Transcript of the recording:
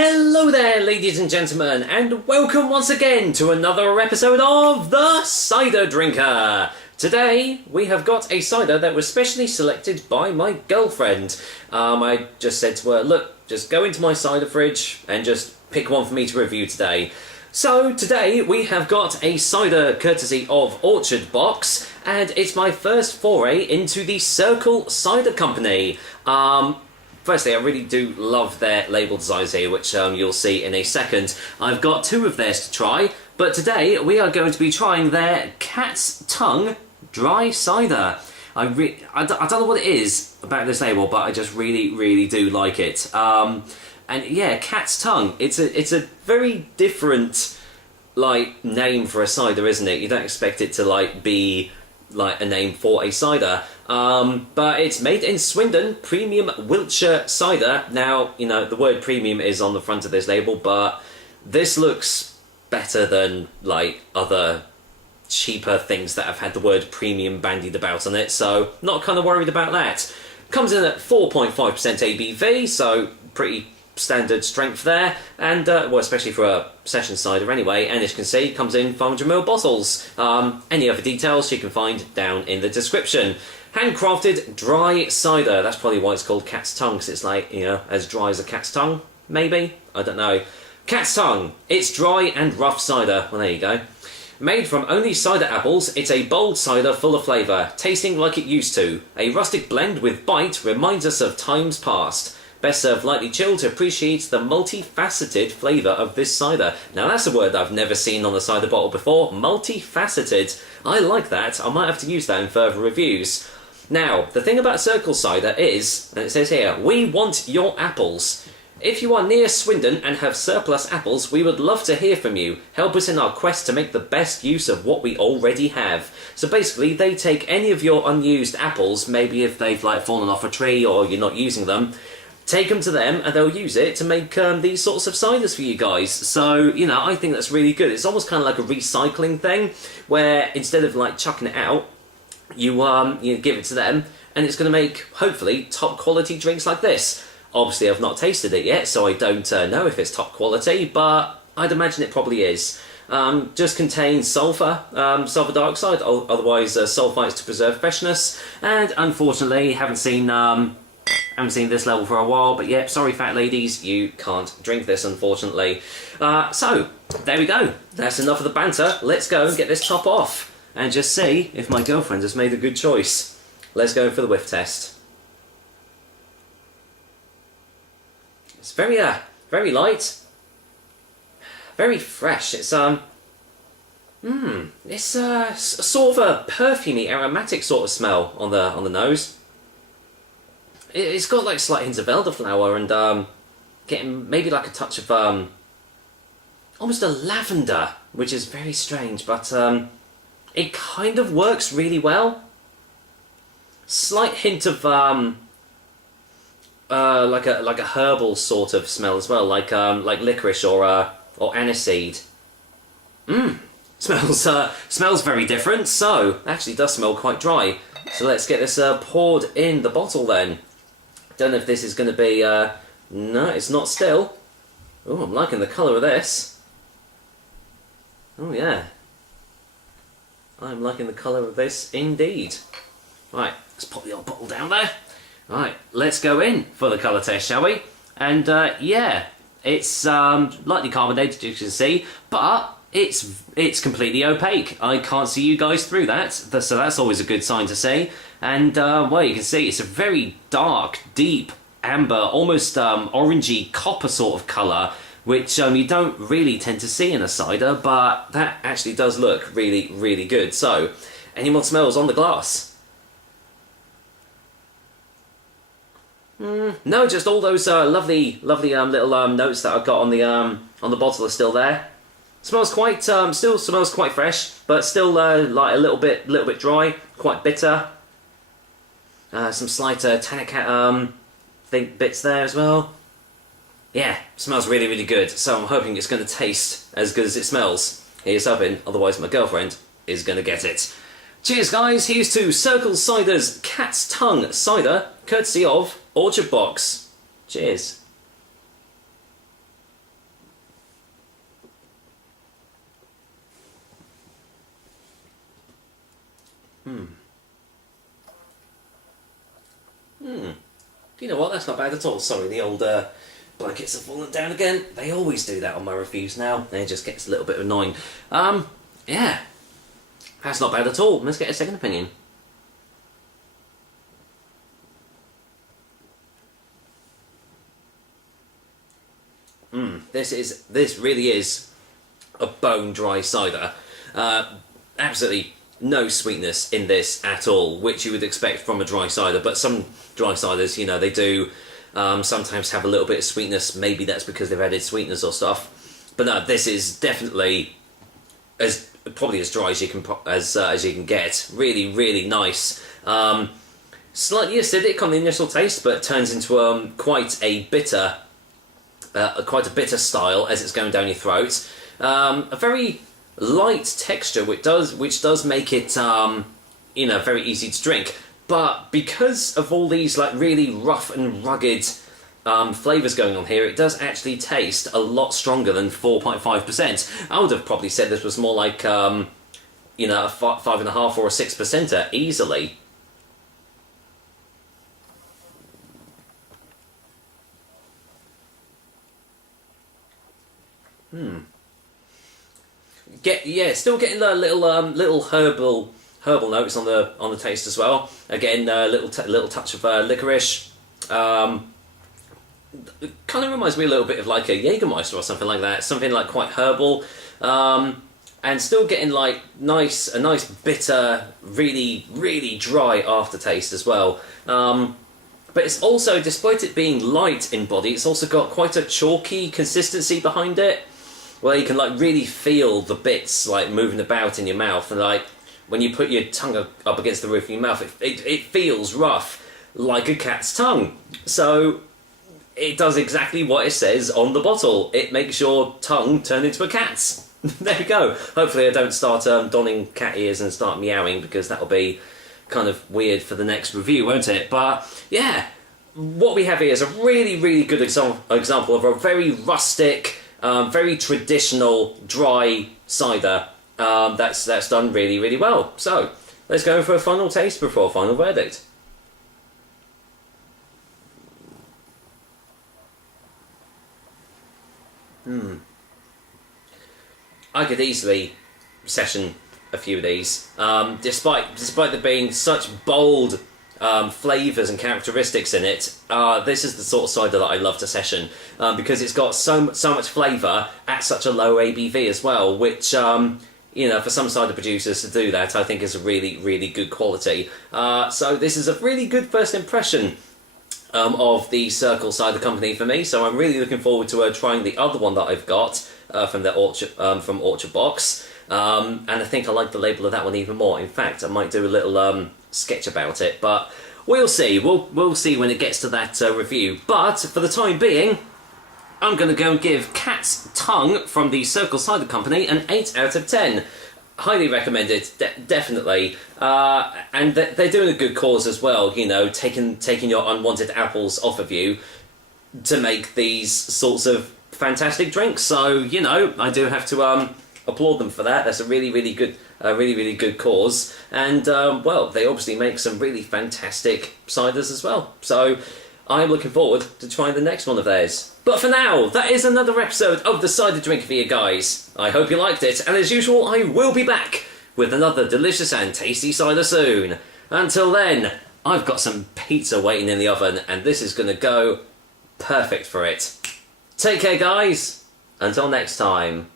Hello there, ladies and gentlemen, and welcome once again to another episode of The Cider Drinker. Today, we have got a cider that was specially selected by my girlfriend. I just said to her, look, just go into my cider fridge and just pick one for me to review today. So, today we have got a cider courtesy of Orchard Box, and it's my first foray into the Circle Cider Company. Firstly, I really do love their label designs here, which you'll see in a second. I've got two of theirs to try, but today we are going to be trying their Cat's Tongue Dry Cider. I don't know what it is about this label, but I just really do like it. And yeah, Cat's Tongue. It's a very different name for a cider, isn't it? You don't expect it to be a name for a cider. But it's made in Swindon, premium Wiltshire cider. Now, you know, the word premium is on the front of this label, but this looks better than other cheaper things that have had the word premium bandied about on it, so not kind of worried about that. Comes in at 4.5% ABV, so pretty standard strength there, and well, especially for a session cider anyway. And as you can see, comes in 500ml bottles. Any other details you can find down in the description. Handcrafted dry cider. That's probably why it's called Cat's Tongue, because it's as dry as a cat's tongue, maybe? I don't know. Cat's Tongue. It's dry and rough cider. Well, there you go. Made from only cider apples, it's a bold cider full of flavour, tasting like it used to. A rustic blend with bite reminds us of times past. Best served lightly chilled to appreciate the multifaceted flavour of this cider. Now that's a word I've never seen on a cider bottle before. Multifaceted. I like that. I might have to use that in further reviews. Now, the thing about Circle Cider is, and it says here, we want your apples. If you are near Swindon and have surplus apples, we would love to hear from you. Help us in our quest to make the best use of what we already have. So basically, they take any of your unused apples, maybe if they've fallen off a tree or you're not using them, take them to them and they'll use it to make these sorts of ciders for you guys. So, I think that's really good. It's almost kind of like a recycling thing, where instead of chucking it out, you give it to them, and it's going to make, hopefully, top quality drinks like this. Obviously, I've not tasted it yet, so I don't know if it's top quality, but I'd imagine it probably is. Just contains sulfur dioxide, otherwise sulfites to preserve freshness, and unfortunately, haven't seen this level for a while, but yeah, sorry fat ladies, you can't drink this, unfortunately. So, there we go. That's enough of the banter. Let's go and get this top off, and just see if my girlfriend has made a good choice. Let's go for the whiff test. It's very light, very fresh. It's it's sort of a perfumey, aromatic sort of smell on the nose. It's got slight hints of elderflower and getting maybe a touch of almost a lavender, which is very strange, but it kind of works really well. Slight hint of like a herbal sort of smell as well, like licorice or aniseed. Smells very different. So actually does smell quite dry. So let's get this poured in the bottle then. Don't know if this is going to be. No, it's not still. Oh, I'm liking the colour of this. Oh yeah, I'm liking the colour of this indeed. Right, let's pop the old bottle down there. Right, let's go in for the colour test, shall we? And yeah, it's lightly carbonated, as you can see, but it's completely opaque. I can't see you guys through that, so that's always a good sign to see. And well, you can see it's a very dark, deep amber, almost orangey copper sort of colour, which you don't really tend to see in a cider, but that actually does look really good. So, any more smells on the glass? No, just all those lovely little notes that I've got on the bottle are still there. Smells quite still smells quite fresh, but still a little bit dry, quite bitter. Some slight tannic bits there as well. Yeah, smells really good. So I'm hoping it's going to taste as good as it smells. Here's hoping, otherwise my girlfriend is going to get it. Cheers guys, here's to Circle Cider's Cat's Tongue Cider, courtesy of Orchard Box. Cheers. You know what? That's not bad at all. Sorry, the old blankets have fallen down again. They always do that on my reviews now. It just gets a little bit annoying. Yeah. That's not bad at all. Let's get a second opinion. This really is a bone dry cider. Absolutely no sweetness in this at all, which you would expect from a dry cider. But some dry ciders, you know, they do sometimes have a little bit of sweetness. Maybe that's because they've added sweeteners or stuff. But no, this is definitely probably as dry as you can get. Really, really nice. Slightly acidic on the initial taste, but turns into quite a bitter style as it's going down your throat. A very light texture, which does make it very easy to drink. But because of all these like really rough and rugged flavours going on here, it does actually taste a lot stronger than 4.5%. I would have probably said this was more like a 5.5 or a 6%er easily. Still getting the little herbal notes on the taste as well. Again, little touch of licorice. It kind of reminds me a little bit of like a Jägermeister or something like that. Something like quite herbal, and still getting like a nice bitter, really really dry aftertaste as well. But it's also, despite it being light in body, it's also got quite a chalky consistency behind it, where you can like really feel the bits like moving about in your mouth, and like when you put your tongue up against the roof of your mouth, it feels rough, like a cat's tongue. So it does exactly what it says on the bottle. It makes your tongue turn into a cat's. There we go. Hopefully I don't start donning cat ears and start meowing, because that'll be kind of weird for the next review, won't it? But yeah, what we have here is a really, really good example of a very rustic, very traditional dry cider that's done really, really well. So let's go for a final taste before final verdict. I could easily session a few of these, despite there being such bold flavours and characteristics in it. This is the sort of cider that I love to session, because it's got so much flavour at such a low ABV as well, which for some cider producers to do that, I think is a really, really good quality. So this is a really good first impression of the Circle Cider Company for me. So I'm really looking forward to trying the other one that I've got from the Orchard Box. And I think I like the label of that one even more. In fact, I might do a little sketch about it, but we'll see. We'll see when it gets to that review. But for the time being, I'm going to go and give Cat's Tongue from the Circle Cider Company an 8 out of 10. Highly recommended, definitely. And they're doing a good cause as well, you know, taking your unwanted apples off of you to make these sorts of fantastic drinks. So, you know, I do have to applaud them for that. That's a really, really good cause. And, well, they obviously make some really fantastic ciders as well. So I'm looking forward to trying the next one of theirs. But for now, that is another episode of the Cider Drink for you guys. I hope you liked it, and as usual, I will be back with another delicious and tasty cider soon. Until then, I've got some pizza waiting in the oven, and this is going to go perfect for it. Take care, guys. Until next time.